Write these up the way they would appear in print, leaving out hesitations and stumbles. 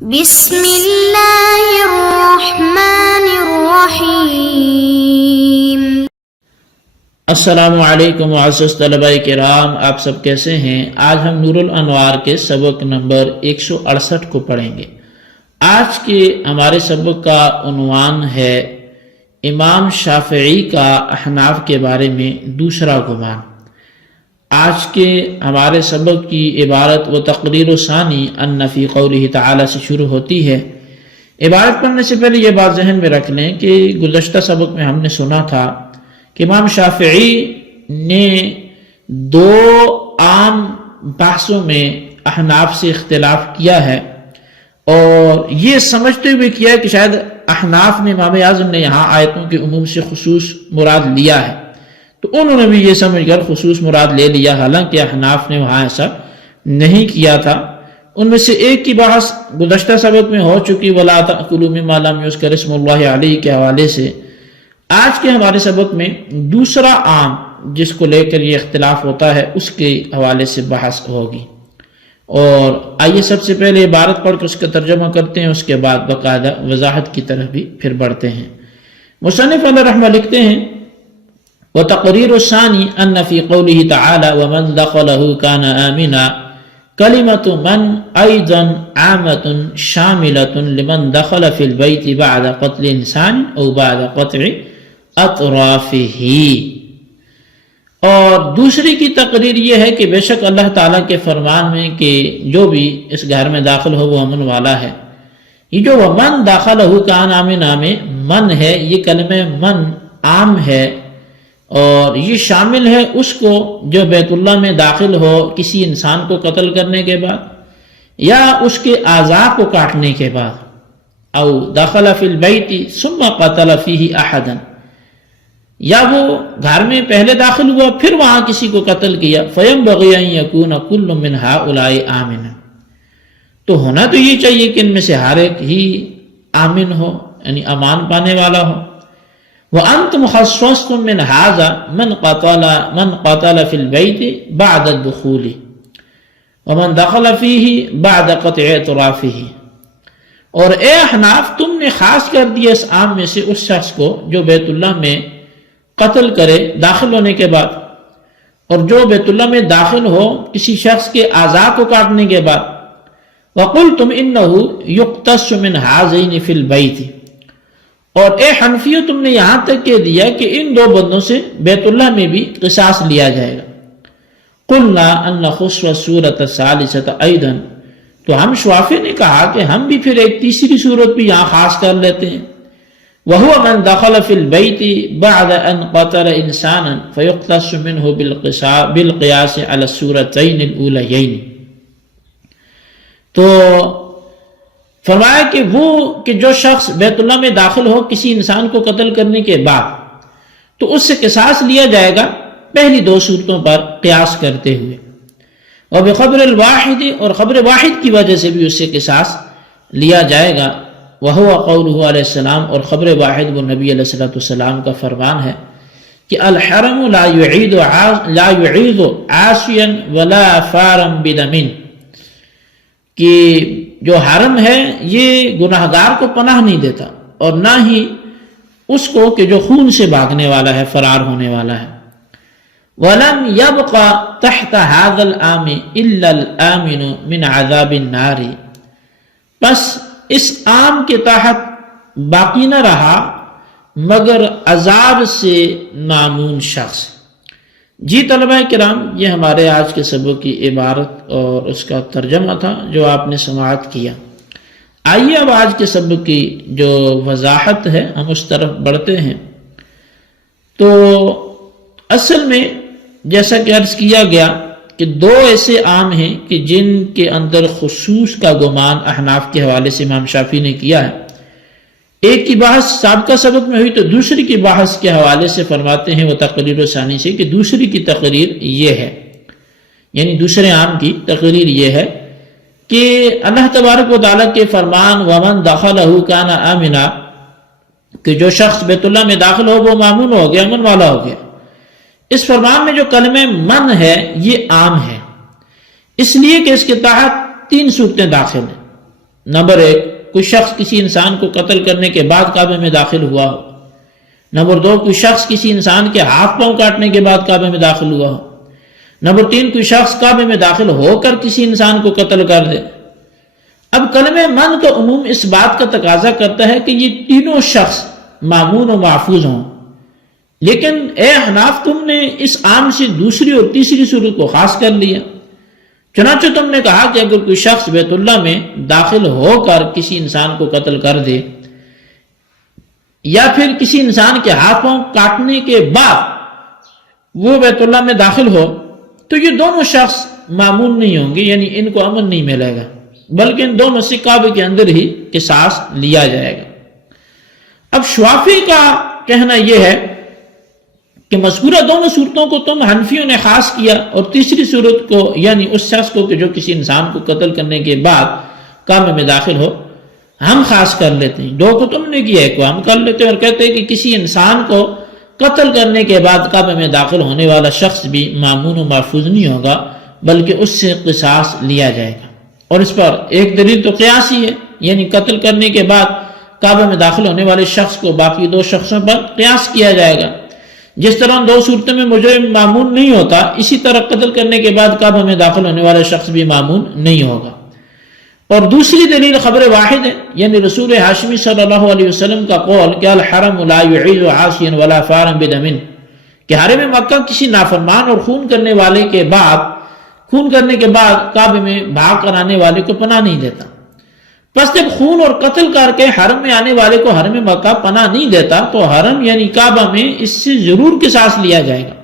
بسم اللہ الرحمن الرحیم۔ السلام علیکم معزز طلباء کرام، آپ سب کیسے ہیں؟ آج ہم نور الانوار کے سبق نمبر 168 کو پڑھیں گے۔ آج کے ہمارے سبق کا عنوان ہے امام شافعی کا احناف کے بارے میں دوسرا گمان۔ آج کے ہمارے سبق کی عبارت و تقریر ثانی ان فی قولہ تعالی سے شروع ہوتی ہے۔ عبارت پڑھنے سے پہلے یہ بات ذہن میں رکھ لیں کہ گزشتہ سبق میں ہم نے سنا تھا کہ امام شافعی نے دو عام بحثوں میں احناف سے اختلاف کیا ہے، اور یہ سمجھتے ہوئے کیا ہے کہ شاید احناف نے امام اعظم نے یہاں آیتوں کے عموم سے خصوص مراد لیا ہے، تو انہوں نے بھی یہ سمجھ کر خصوص مراد لے لیا، حالانکہ احناف نے وہاں ایسا نہیں کیا تھا۔ ان میں سے ایک کی بحث گزشتہ سبق میں ہو چکی، وَلَا تَأْكُلُوا مِمَّا لَمْ يُذْكَرِ اسْمُ اللَّهِ عَلَيْهِ کے حوالے سے۔ آج کے ہمارے سبق میں دوسرا عام جس کو لے کر یہ اختلاف ہوتا ہے اس کے حوالے سے بحث ہوگی، اور آئیے سب سے پہلے عبارت پڑھ کر اس کا ترجمہ کرتے ہیں، اس کے بعد باقاعدہ وضاحت کی طرف بھی پھر بڑھتے ہیں۔ مصنف علیہ رحمہ لکھتے ہیں وتقریر الثانی ان فی قوله تعالی ومن دخله كان آمنا کلمۃ من ایضا عامۃ شاملۃ لمن دخل فی البیت بعد قتل انسان او بعد قطع اطرافه۔ اور دوسری کی تقریر یہ ہے کہ بے شک اللہ تعالیٰ کے فرمان میں کہ جو بھی اس گھر میں داخل ہو وہ امن والا ہے۔ یہ جو ومن داخلہ کان آمنا میں من ہے، یہ کلمہ من عام ہے، اور یہ شامل ہے اس کو جو بیت اللہ میں داخل ہو کسی انسان کو قتل کرنے کے بعد، یا اس کے اعضاء کو کاٹنے کے بعد، او دخل فی البیت ثم قتل فیہ احدا، یا وہ گھر میں پہلے داخل ہوا پھر وہاں کسی کو قتل کیا، فینبغی ان یکون کل من ہؤلاء آمنا، تو ہونا تو یہ چاہیے کہ ان میں سے ہر ایک ہی آمن ہو، یعنی امان پانے والا ہو۔ وَأَنْتُمْ خَصَّصْتُمْ مِنْ هَذَا مَنْ قَتَلَ فِي الْبَيْتِ بَعْدَ الدُّخُولِ وَمَنْ دَخَلَ فِيهِ بَعْدَ قَطْعِ اطْرَافِهِ، اور اے احناف تم نے خاص کر دیا اس عام میں سے اس شخص کو جو بیت اللہ میں قتل کرے داخل ہونے کے بعد، اور جو بیت اللہ میں داخل ہو کسی شخص کے اعضاء کو کاٹنے کے بعد۔ وَقُلْتُمْ إِنَّهُ يُقْتَصُ مِنْ هَذَيْنِ فِي الْبَيْتِ، اور اے حنفیوں تم نے یہاں تک کہہ دیا کہ ان دو بندوں سے بیت اللہ میں بھی قصاص لیا جائے گا۔ قُلْنَا أَنْ نَخُصَّ السُّورَةَ الثَّالِثَةَ أَيْضًا، تو ہم شوافی نے کہا کہ ہم بھی پھر ایک تیسری صورت بھی یہاں خاص کر لیتے ہیں، وَهُوَ مَنْ دَخَلَ فِي الْبَيْتِ بَعْدَ أَنْ قَتَلَ إِنسَانًا فَيُقْتَصُ مِنْهُ بِالْقِيَاسِ عَلَى السُّورَتَيْنِ الْأُولَيَيْنِ۔ تو فرمایا کہ وہ کہ جو شخص بیت اللہ میں داخل ہو کسی انسان کو قتل کرنے کے بعد، تو اس سے قصاص لیا جائے گا پہلی دو صورتوں پر قیاس کرتے ہوئے، اور بخبر الواحد، اور خبر واحد کی وجہ سے بھی اس سے قصاص لیا جائے گا۔ وہو قولہ علیہ السلام، اور خبر واحد وہ نبی علیہ السلام کا فرمان ہے کہ الحرم لا يعيد عاصيا ولا فارا بدم، کہ جو حرم ہے یہ گناہگار کو پناہ نہیں دیتا، اور نہ ہی اس کو کہ جو خون سے بھاگنے والا ہے، فرار ہونے والا ہے۔ وَلَمْ يَبْقَ تَحْتَ هَذَا الْعَامِ إِلَّا الْآمِنُ مِنْ عَذَابِ النَّارِ، پس اس عام کے تحت باقی نہ رہا مگر عذاب سے مامون شخص۔ جی طلبہ کرام، یہ ہمارے آج کے سبق کی عبارت اور اس کا ترجمہ تھا جو آپ نے سماعت کیا۔ آئیے اب آج کے سبق کی جو وضاحت ہے ہم اس طرف بڑھتے ہیں۔ تو اصل میں جیسا کہ عرض کیا گیا کہ دو ایسے عام ہیں کہ جن کے اندر خصوص کا گمان احناف کے حوالے سے امام شافعی نے کیا ہے۔ ایک کی بحث سابقہ سبق میں ہوئی، تو دوسری کی بحث کے حوالے سے فرماتے ہیں وہ تقریر ثانی سے کہ دوسری کی تقریر یہ ہے، یعنی دوسرے عام کی تقریر یہ ہے کہ اللہ تبارک و تعالیٰ کے فرمان وَمَنْ دَخَلَهُ كَانَ آمِنًا، کہ جو شخص بیت اللہ میں داخل ہو وہ مامون ہو گیا، امن والا ہو گیا۔ اس فرمان میں جو کلمہ من ہے یہ عام ہے، اس لیے کہ اس کے تحت تین صورتیں داخل ہیں۔ نمبر 1، کوئی شخص کسی انسان کو قتل کرنے کے بعد کعبے میں داخل ہوا ہو۔ نمبر 2، کوئی شخص کسی انسان کے ہاتھ پاؤں کاٹنے کے بعد کعبے میں داخل ہوا ہو۔ نمبر 3، کوئی شخص کعبے میں داخل ہو کر کسی انسان کو قتل کر دے۔ اب کلمہ من کا عموم اس بات کا تقاضا کرتا ہے کہ یہ تینوں شخص مامون و محفوظ ہوں، لیکن اے حناف تم نے اس عام سے دوسری اور تیسری صورت کو خاص کر لیا۔ چنانچہ تم نے کہا کہ اگر کوئی شخص بیت اللہ میں داخل ہو کر کسی انسان کو قتل کر دے یا پھر کسی انسان کے ہاتھ پاؤں کاٹنے کے بعد وہ بیت اللہ میں داخل ہو تو یہ دونوں شخص معمول نہیں ہوں گے، یعنی ان کو امن نہیں ملے گا، بلکہ ان دونوں سے کعبے کے اندر ہی قصاص لیا جائے گا۔ اب شوافی کا کہنا یہ ہے کہ مذکورہ دونوں صورتوں کو تم حنفیوں نے خاص کیا اور تیسری صورت کو یعنی اس شخص کو کہ جو کسی انسان کو قتل کرنے کے بعد کعبے میں داخل ہو ہم خاص کر لیتے ہیں۔ دو کو تم نے کیا ہے کو ہم کر لیتے ہیں اور کہتے ہیں کہ کسی انسان کو قتل کرنے کے بعد کعبے میں داخل ہونے والا شخص بھی مامون و محفوظ نہیں ہوگا بلکہ اس سے قصاص لیا جائے گا۔ اور اس پر ایک دلیل تو قیاس ہی ہے، یعنی قتل کرنے کے بعد کعبے میں داخل ہونے والے شخص کو باقی دو شخصوں پر قیاس کیا جائے گا۔ جس طرح دو صورتوں میں مجرم معمول نہیں ہوتا، اسی طرح قتل کرنے کے بعد کعبے میں داخل ہونے والا شخص بھی معمول نہیں ہوگا۔ اور دوسری دلیل خبر واحد ہے، یعنی رسول ہاشمی صلی اللہ علیہ وسلم کا قول کہ الحرم لا يعيذ عاصيا ولا فارا بدم، کہ حرم مکہ کسی نافرمان اور خون کرنے کے بعد کعبے میں بھاگ کر آنے والے کو پناہ نہیں دیتا۔ پس جب خون اور قتل کر کے حرم میں آنے والے کو حرم مکہ پناہ نہیں دیتا تو حرم یعنی کعبہ میں اس سے ضرور قصاص لیا جائے گا۔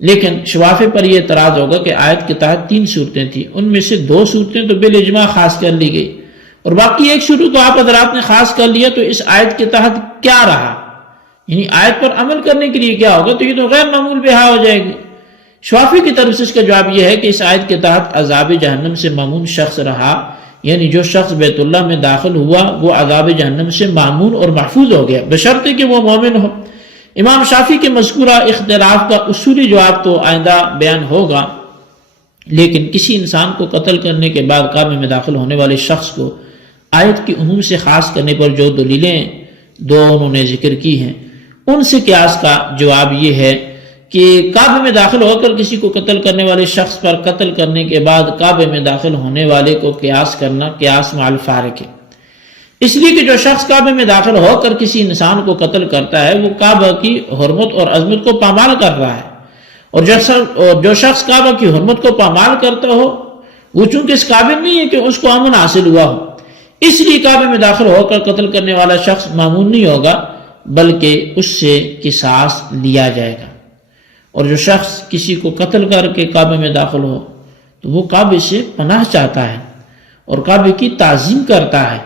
لیکن شوافی پر یہ اعتراض ہوگا کہ آیت کے تحت 3 صورتیں تھیں، ان میں سے 2 صورتیں تو بالاجماع خاص کر لی گئی اور باقی ایک صورت تو آپ حضرات نے خاص کر لیا، تو اس آیت کے تحت کیا رہا، یعنی آیت پر عمل کرنے کے لیے کیا ہوگا؟ تو یہ تو غیر معمول بہا ہو جائے گی۔ شوافی کی طرف سے اس کا جواب یہ ہے کہ اس آیت کے تحت عذاب جہنم سے مامون شخص رہا، یعنی جو شخص بیت اللہ میں داخل ہوا وہ عذاب جہنم سے مامون اور محفوظ ہو گیا بشرطے کہ وہ مومن ہو۔ امام شافعی کے مذکورہ اختلاف کا اصولی جواب تو آئندہ بیان ہوگا، لیکن کسی انسان کو قتل کرنے کے بعد کعبے میں داخل ہونے والے شخص کو آیت کی عموم سے خاص کرنے پر جو دلیلیں دونوں نے ذکر کی ہیں ان سے قیاس کا جواب یہ ہے کہ کعبے میں داخل ہو کر کسی کو قتل کرنے والے شخص پر قتل کرنے کے بعد کعبے میں داخل ہونے والے کو قیاس کرنا قیاس مع الفارق ہے، اس لیے کہ جو شخص کعبے میں داخل ہو کر کسی انسان کو قتل کرتا ہے وہ کعبہ کی حرمت اور عظمت کو پامال کر رہا ہے، اور جو شخص کعبہ کی حرمت کو پامال کرتا ہو وہ چونکہ اس قابل نہیں ہے کہ اس کو امن حاصل ہوا ہو، اس لیے کعبے میں داخل ہو کر قتل کرنے والا شخص معمول نہیں ہوگا بلکہ اس سے قصاص لیا جائے گا۔ اور جو شخص کسی کو قتل کر کے کعبے میں داخل ہو تو وہ کعبے سے پناہ چاہتا ہے اور کعبے کی تعظیم کرتا ہے،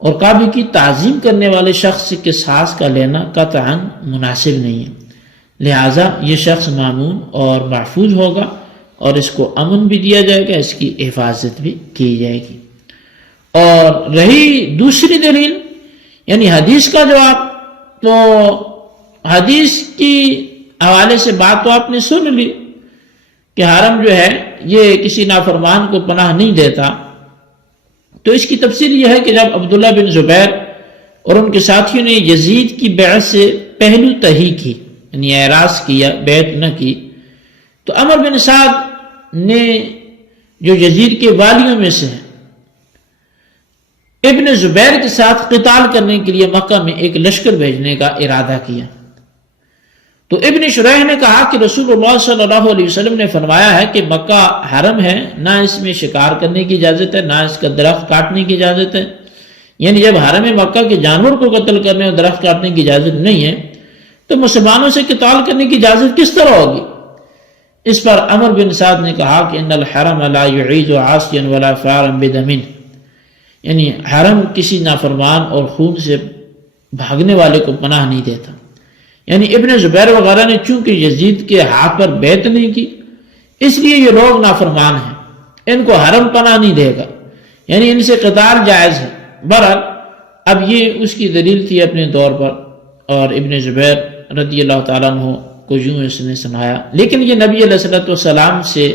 اور کعبے کی تعظیم کرنے والے شخص سے قصاص کا لینا قطعاً مناسب نہیں ہے، لہٰذا یہ شخص مامون اور محفوظ ہوگا اور اس کو امن بھی دیا جائے گا، اس کی حفاظت بھی کی جائے گی۔ اور رہی دوسری دلیل یعنی حدیث کا جواب، تو حدیث کی حوالے سے بات تو آپ نے سن لی کہ حرم جو ہے یہ کسی نافرمان کو پناہ نہیں دیتا، تو اس کی تفسیر یہ ہے کہ جب عبداللہ بن زبیر اور ان کے ساتھیوں نے یزید کی بیعت سے پہلو تہی کی یعنی اعراض کیا، بیعت نہ کی، تو عمر بن سعد نے جو یزید کے والیوں میں سے ہیں ابن زبیر کے ساتھ قتال کرنے کے لیے مکہ میں ایک لشکر بھیجنے کا ارادہ کیا۔ تو ابن شریح نے کہا کہ رسول اللہ صلی اللہ علیہ وسلم نے فرمایا ہے کہ مکہ حرم ہے، نہ اس میں شکار کرنے کی اجازت ہے، نہ اس کا درخت کاٹنے کی اجازت ہے، یعنی جب حرم مکہ کے جانور کو قتل کرنے اور درخت کاٹنے کی اجازت نہیں ہے تو مسلمانوں سے قتال کرنے کی اجازت کس طرح ہوگی؟ اس پر عمر بن سعد نے کہا کہ ان الحرم لا يعيذ عاصيا ولا فارا بدم، یعنی حرم کسی نافرمان اور خون سے بھاگنے والے کو پناہ نہیں دیتا، یعنی ابن زبیر وغیرہ نے چونکہ یزید کے ہاتھ پر بیعت نہیں کی اس لیے یہ لوگ نافرمان ہیں، ان کو حرم پناہ نہیں دے گا، یعنی ان سے قتال جائز ہے۔ بہرحال اب یہ اس کی دلیل تھی اپنے دور پر، اور ابن زبیر رضی اللہ تعالیٰ عنہ کو یوں اس نے سنایا، لیکن یہ نبی علیہ الصلوۃ والسلام سے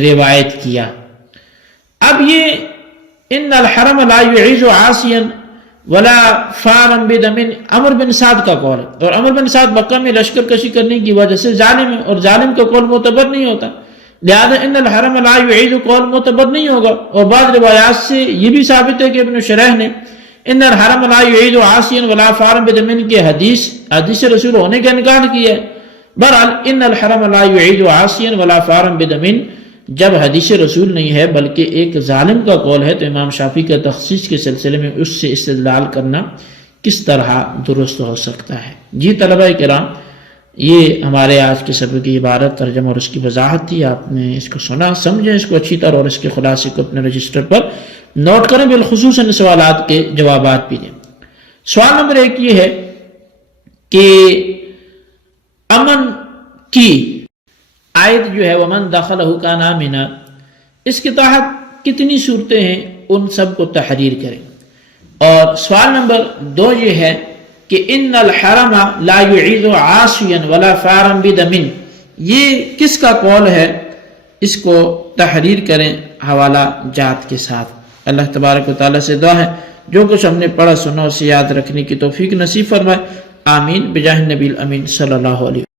روایت کیا۔ اب یہ ان الحرم لا يعيذ عاصيا ولا فارا بدم، عمر بن سعد کا قول ہے، اور عمر بن سعد مکہ میں لشکر کشی کرنے کی وجہ سے ظالم ہے، اور ظالم کا قول معتبر نہیں ہوتا، لہذا ان الحرم لا يعيذ قول معتبر نہیں ہوگا۔ اور بعض روایات سے یہ بھی ثابت ہے کہ ابن شریح نے ان الحرم لا يعيذ عاصيا ولا فارا بدم کے حدیث رسول ہونے کا انکار کیا ہے۔ بہرحال ان الحرم لا يعيذ عاصيا ولا فارا بدم جب حدیث رسول نہیں ہے بلکہ ایک ظالم کا قول ہے، تو امام شافعی کا تخصیص کے سلسلے میں اس سے استدلال کرنا کس طرح درست ہو سکتا ہے۔ جی طلبہ کرام، یہ ہمارے آج کے سبق کی عبارت، ترجمہ اور اس کی وضاحت تھی۔ آپ نے اس کو سنا، سمجھیں اس کو اچھی طرح، اور اس کے خلاصے کو اپنے رجسٹر پر نوٹ کریں، بالخصوص ان سوالات کے جوابات بھی دیں۔ سوال نمبر 1 یہ ہے کہ امن کی آیت جو ہے ومن دخلہ کان آمنا، اس کے تحت کتنی صورتیں ہیں، ان سب کو تحریر کریں۔ اور سوال نمبر 2 یہ ہے کہ ان الحرم لا يعيذ عاصيا ولا فارا بدم، یہ کس کا قول ہے، اس کو تحریر کریں حوالہ جات کے ساتھ۔ اللہ تبارک و تعالیٰ سے دعا ہے جو کچھ ہم نے پڑھا سنا اسے یاد رکھنے کی توفیق نصیب فرمائے، آمین بجاہ النبی الامین صلی اللہ علیہ وسلم۔